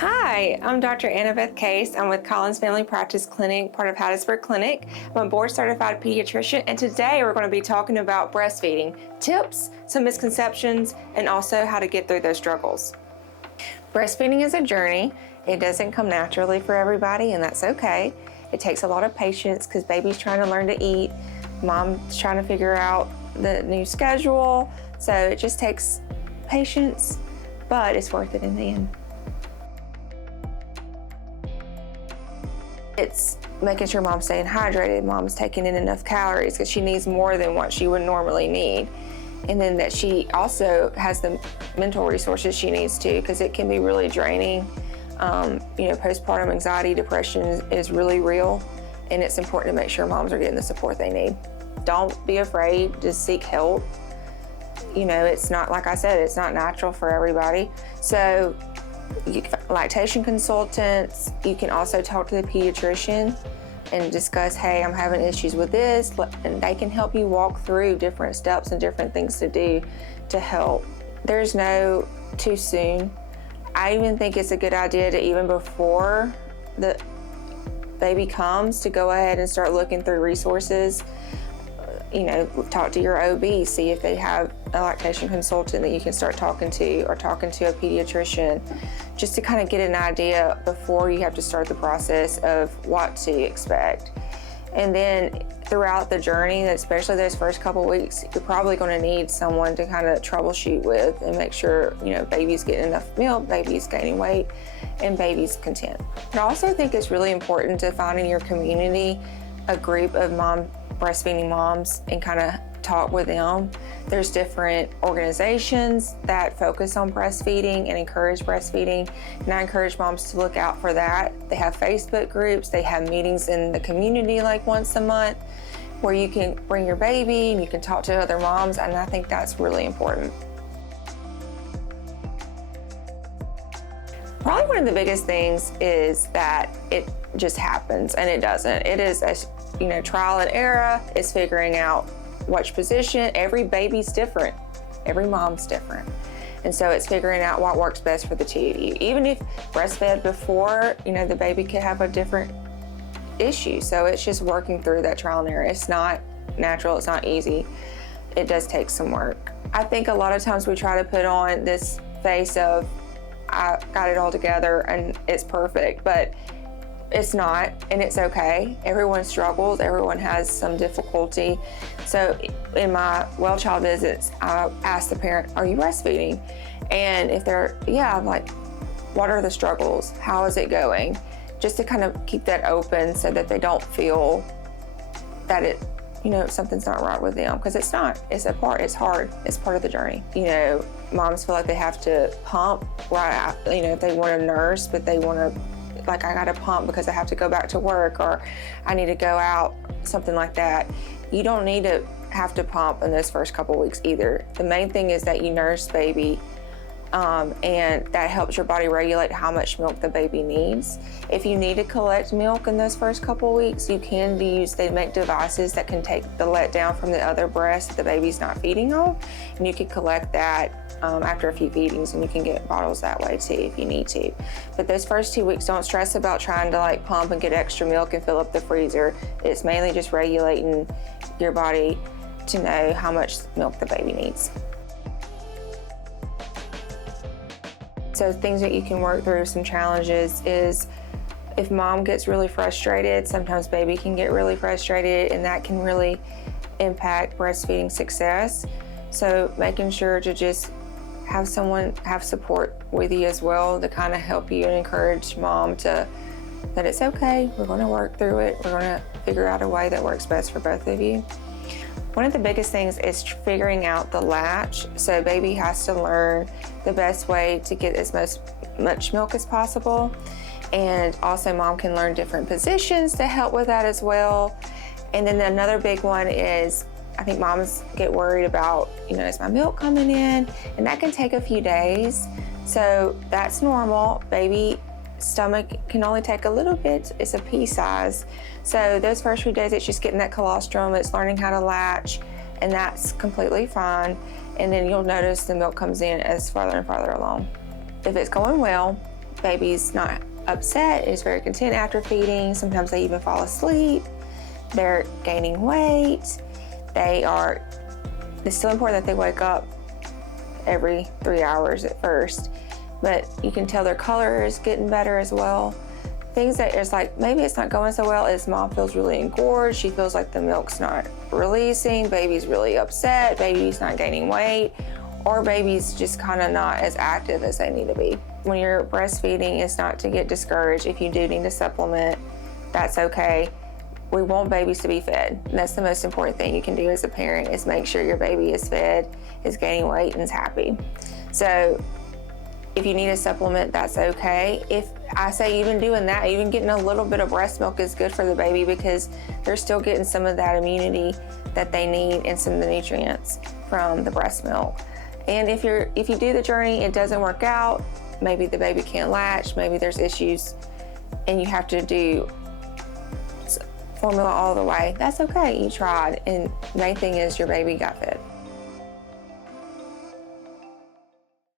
Hi, I'm Dr. Beth Case. I'm with Collins Family Practice Clinic, part of Hattiesburg Clinic. I'm a board-certified pediatrician, and today we're going to be talking about breastfeeding, tips, some misconceptions, and also how to get through those struggles. Breastfeeding is a journey. It doesn't come naturally for everybody, and that's okay. It takes a lot of patience because baby's trying to learn to eat, mom's trying to figure out the new schedule, so it just takes patience, but it's worth it in the end. It's making sure mom's staying hydrated, mom's taking in enough calories because she needs more than what she would normally need. And then that she also has the mental resources she needs to, because it can be really draining. Postpartum anxiety, depression is really real, and it's important to make sure moms are getting the support they need. Don't be afraid to seek help. It's not, like I said, it's not natural for everybody. So lactation consultants, you can also talk to the pediatrician and discuss, hey, I'm having issues with this, and they can help you walk through different steps and different things to do to help. There's no too soon. I even think it's a good idea to, even before the baby comes, to go ahead and start looking through resources. Talk to your OB, see if they have a lactation consultant that you can start talking to, or talking to a pediatrician, just to kind of get an idea before you have to start the process of what to expect. And then throughout the journey, especially those first couple weeks, you're probably going to need someone to kind of troubleshoot with and make sure, baby's getting enough milk, baby's gaining weight, and baby's content. I also think it's really important to find in your community a group of breastfeeding moms and kind of talk with them. There's different organizations that focus on breastfeeding and encourage breastfeeding, and I encourage moms to look out for that. They have Facebook groups, they have meetings in the community like once a month where you can bring your baby and you can talk to other moms, and I think that's really important. Probably one of the biggest things is that it just happens, and it doesn't. It is a trial and error. It's figuring out which position. Every baby's different. Every mom's different. And so it's figuring out what works best for the two of you. Even if breastfed before, the baby could have a different issue. So it's just working through that trial and error. It's not natural. It's not easy. It does take some work. I think a lot of times we try to put on this face of, I got it all together and it's perfect, but it's not, and it's okay. Everyone struggles, everyone has some difficulty. So in my well child visits, I ask the parent, are you breastfeeding? And if they're, yeah, I'm like, what are the struggles? How is it going? Just to kind of keep that open so that they don't feel that something's not right with them, because it's not. It's hard. It's part of the journey. Moms feel like they have to pump right, if they want to nurse, but they want to, like, I got to pump because I have to go back to work, or I need to go out, something like that. You don't need to have to pump in those first couple weeks either. The main thing is that you nurse baby, and that helps your body regulate how much milk the baby needs. If you need to collect milk in those first couple weeks, you can they make devices that can take the letdown from the other breast that the baby's not feeding on, and you can collect that after a few feedings, and you can get bottles that way too if you need to. But those first 2 weeks, don't stress about trying to pump and get extra milk and fill up the freezer. It's mainly just regulating your body to know how much milk the baby needs. So things that you can work through, some challenges, is if mom gets really frustrated, sometimes baby can get really frustrated, and that can really impact breastfeeding success. So making sure to just have someone have support with you as well to kind of help you and encourage mom that it's okay, we're going to work through it, we're going to figure out a way that works best for both of you. One of the biggest things is figuring out the latch. So baby has to learn the best way to get as much milk as possible. And also mom can learn different positions to help with that as well. And then another big one is, I think moms get worried about, is my milk coming in? And that can take a few days. So that's normal. Baby stomach can only take a little bit. It's a pea size. So those first few days, it's just getting that colostrum, it's learning how to latch, and that's completely fine. And then you'll notice the milk comes in as farther and farther along. If it's going well, baby's not upset, is very content after feeding. Sometimes they even fall asleep. They're gaining weight. It's still important that they wake up every 3 hours at first, but you can tell their color is getting better as well. Things that is like, maybe it's not going so well is mom feels really engorged. She feels like the milk's not releasing. Baby's really upset. Baby's not gaining weight, or baby's just kind of not as active as they need to be. When you're breastfeeding, it's not to get discouraged. If you do need a supplement, that's okay. We want babies to be fed. And that's the most important thing you can do as a parent, is make sure your baby is fed, is gaining weight, and is happy. So if you need a supplement, that's okay. If I say even doing that, even getting a little bit of breast milk is good for the baby, because they're still getting some of that immunity that they need and some of the nutrients from the breast milk. And if you do the journey, it doesn't work out, maybe the baby can't latch, maybe there's issues, and you have to do formula all the way, that's okay. You tried, and the main thing is your baby got fed.